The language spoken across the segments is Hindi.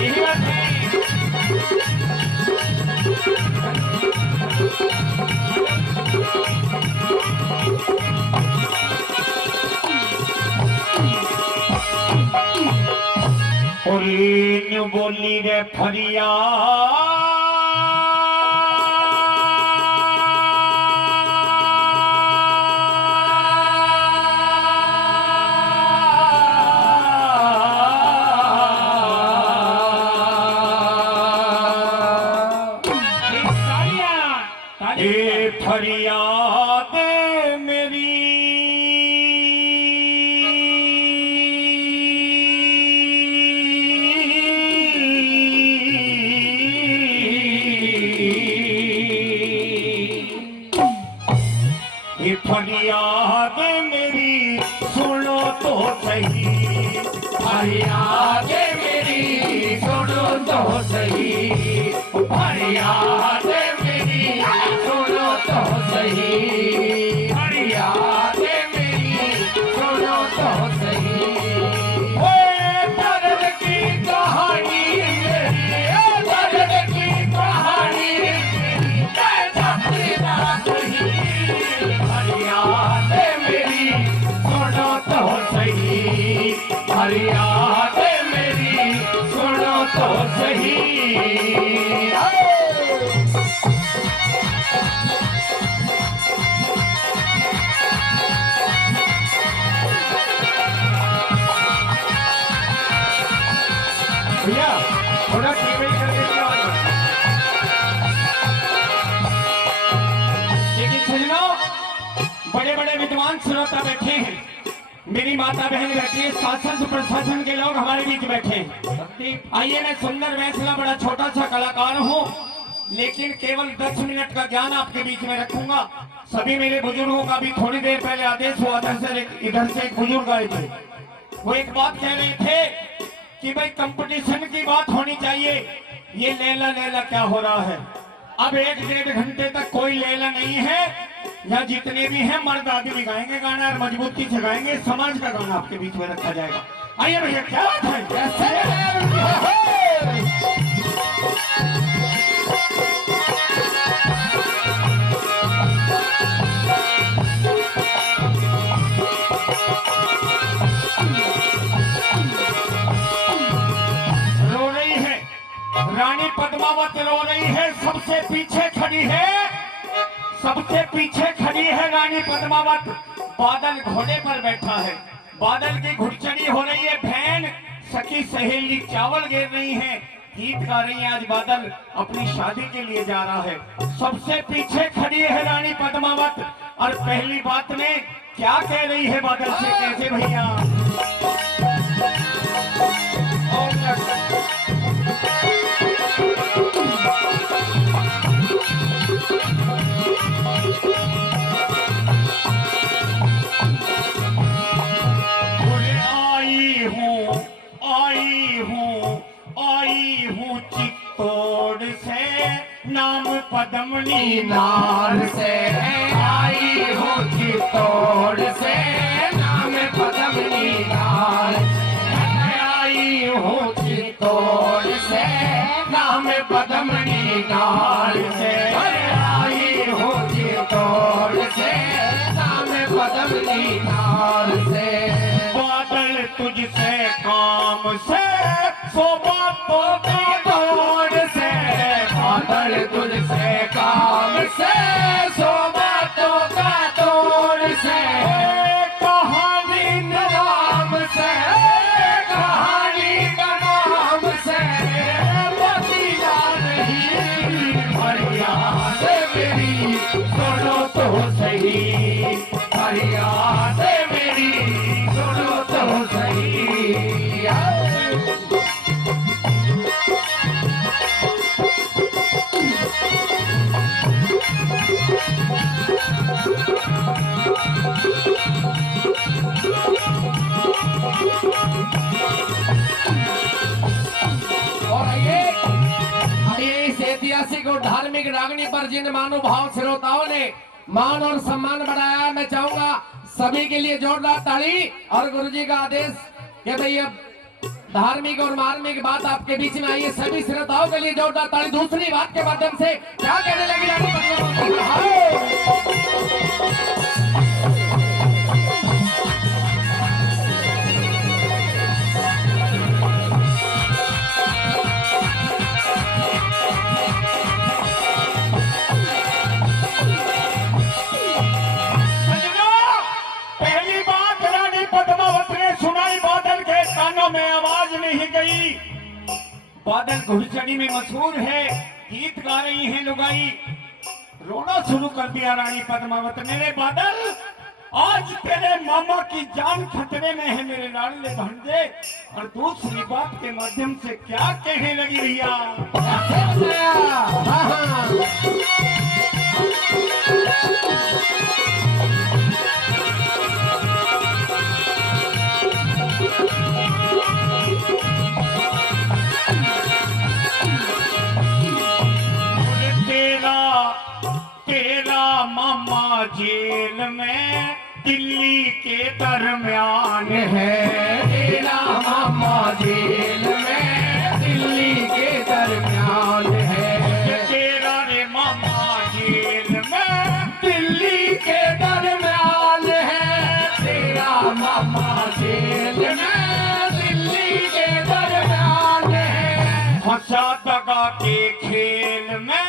यही बात है। और न्यू बोली रे फरिया फरियाद मेरी ये फरियाद मेरी सुनो तो सही, फरियाद मेरी सुनो तो सही, फरियाद मेरी सुनो तो सही, फरियाद मेरी सुनो तो सही। दर्द की कहानी मेरी, दर्द की कहानी मेरी, फरियाद मेरी सुनो तो सही, फरियाद मेरी सुनो तो सही। भैया थोड़ा टेबल कर देंगे। लेकिन सजनों, बड़े बड़े विद्वान श्रोता बैठे हैं, मेरी माता बहन बैठी है, शासन से प्रशासन के लोग हमारे बीच बैठे हैं। आइए, मैं सुंदर वैसला बड़ा छोटा सा कलाकार हूँ, लेकिन केवल 10 मिनट का ज्ञान आपके बीच में रखूंगा। सभी मेरे बुजुर्गों का भी थोड़ी देर पहले आदेश हुआ था। इधर से एक बुजुर्ग आए थे, वो एक बात कह रहे थे कि भाई कंपटीशन की बात होनी चाहिए। ये लैला लैला क्या हो रहा है? अब 1-1.5 घंटे तक कोई लैला नहीं है। यहाँ जितने भी हैं मर्द आदमी गाएंगे गाना और मजबूती से गाएंगे। समाज का गाना आपके बीच में रखा जाएगा। आइए भैया, क्या बात है? रानी पद्मावत रो रही है, सबसे पीछे खड़ी है, सबसे पीछे खड़ी है रानी पद्मावत। बादल घोड़े पर बैठा है, बादल की घुड़चड़ी हो रही है। बहन सखी सहेली चावल गिर रही है, गीत गा रही है। आज बादल अपनी शादी के लिए जा रहा है। सबसे पीछे खड़ी है रानी पद्मावत। और पहली बात में क्या कह रही है बादल से? कैसे भैया? आई हूँ चित्तौड़ से, नाम पद्मनी नार से आई हूँ चित्तौड़ से, नाम पद्मनी नार। आई हूँ चित्तौड़ से, नाम पद्मनी नार से। आई हूँ चित्तौड़ से, नाम पद्मनी नार से। बादल तुझसे काम से, सो बातों की दौड़ से। बादल तुझसे काम से, सो बातों का तोड़ से। कहानी नाम से, कहानी का नाम से बतिया नहीं। फरियाद मेरी सुनो तो सही, फरियाद मेरी सुनो तो सही। ऐतिहासिक और धार्मिक रागनी पर जिन महानुभाव श्रोताओं ने मान और सम्मान बढ़ाया, मैं चाहूंगा सभी के लिए जोरदार ताली। और गुरुजी का आदेश कि भाई अब धार्मिक और मार्मिक बात आपके बीच में आई है। सभी श्रोताओं के लिए जोरदार ताली। दूसरी बात के माध्यम से क्या कहने लगी रानी पद्मावती? पहली बात रानी पद्मावत ने सुनाई, बादल के कानों में आवाज नहीं गई। बादल घुड़चड़ी में मशहूर है, गीत गा रही है लुगाई। रोना शुरू कर दिया रानी पद्मावत ने। रे बादल, आज तेरे मामा की जान खतरे में है मेरे लाडले भांजे। और दूसरी बात के माध्यम से क्या कहने लगी भैया? तेरा मामा जेल में दिल्ली के दरमियान है। तेरा मामा जेल में दिल्ली के दरमियान है। तेरा रे मामा जेल में दिल्ली के दरमियान है। तेरा मामा जेल में दिल्ली के दरमियान है। फंसा दगा के खेल में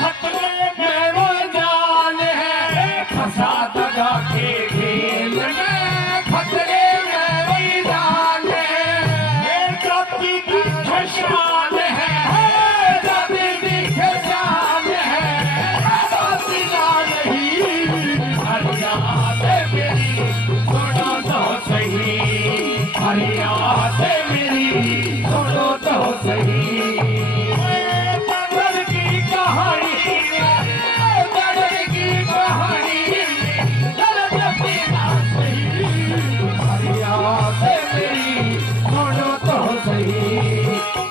खतरे में वो जान है। फंसा दगा के खेल में खतरे में वही जान है। जाति की शान है, जाति की शान है। जाति जान नहीं फरियाद मेरी सुनो तो सही। फरियाद मेरी सुनो तो सही। दर्द की कहानी, दर्द की कहानी, दर्द पीना सही। फरियाद मेरी सुनो तो सही।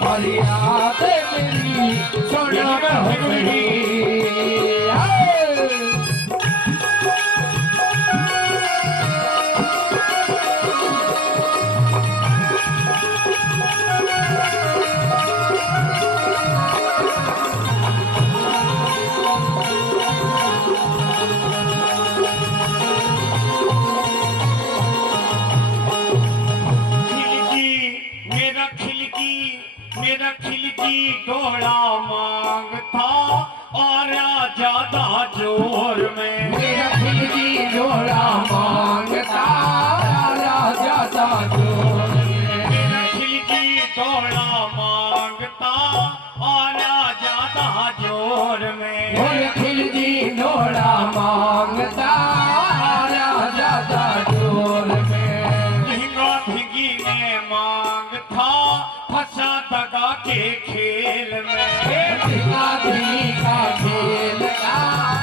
फरियाद मेरी सुनो तो सही। मेरा खिलकी डोला मांग था और ज्यादा जोर में। मेरा खिलकी डोला मांगता ज्यादा जोर में। मेरा खिलकी डोला मांगता और ज्यादा जोर में। मेरा खिलकी डोला मांगता ज्यादा जोर में। भिंगा भिंगी ने मांग था फंसा दगा के खेल में। भिंगा भिंगी का खेल का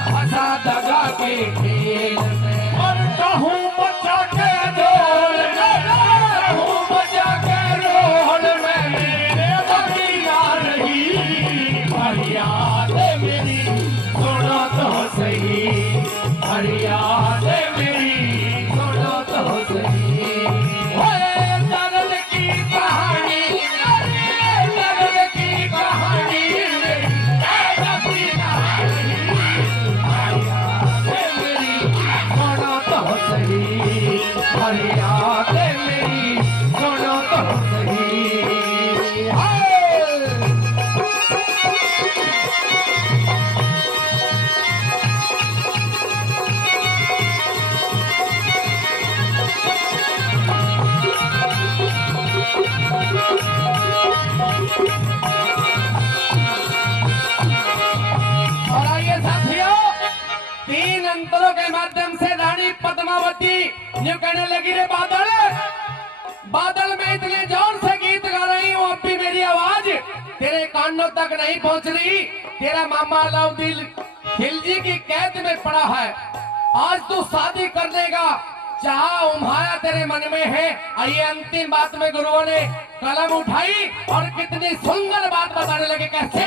फंसा दगा के खेल में। और कहूँ बचा के डोल में, कहूँ बचा के रोल में मेरे बगिया रही। फरियाद मेरी सुनो तो सही। फरियाद मेरी सुनो तो सही। दर्द की कहानी, दर्द की कहानी, फरियाद मेरी सुनो तो सही। फरियाद मेरी सुनो तो सही। और आइए साथियों, तीन अंतरों के माध्यम से रानी पद्मावती यूं कहने लगी, रे बादल, बादल मैं इतने जोर से गीत गा रही हूँ, अब भी मेरी आवाज तेरे कानों तक नहीं पहुंच रही। तेरा मामा अलाउद्दीन खिलजी की कैद में पड़ा है। आज तू शादी करने का चाह उम्हाया तेरे मन में है। आइए अंतिम बात में गुरुओं ने कलम उठाई और कितनी सुंदर बात बताने लगे। कैसे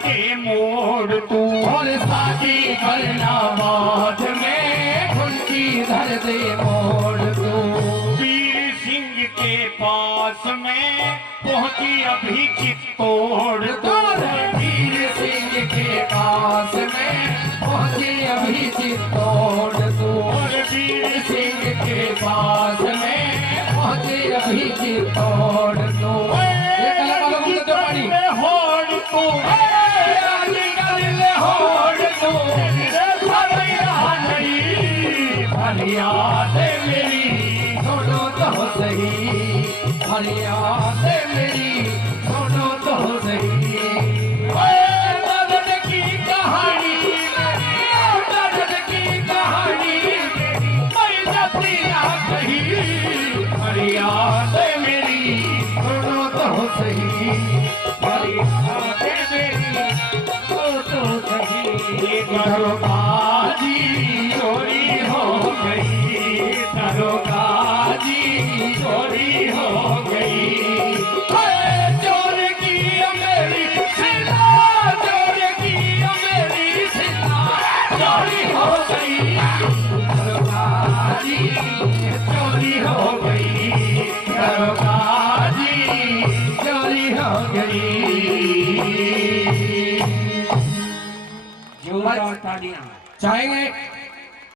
के मोड़ तू। और शादी करना बाद में खुनकी धर दे मोड़ तू। वीर सिंह के पास में पहुंची अभी चित्तौड़ तू। वीर सिंह के पास में पहुंची अभी चित्तौड़ तू। और वीर सिंह के पास में पहुंची अभी चित्तौड़ तू। ये कला वालों को तो पड़ी होड़ तू, होड़ तू। फरियाद मेरी सुनो तो सही, फरियाद मेरी सुनो तो सही। दर्द की कहानी, दर्द की कहानी मैं जाती ना कहीं। फरियाद मेरी सुनो तो सही, फरियाद मेरी सुनो तो सही।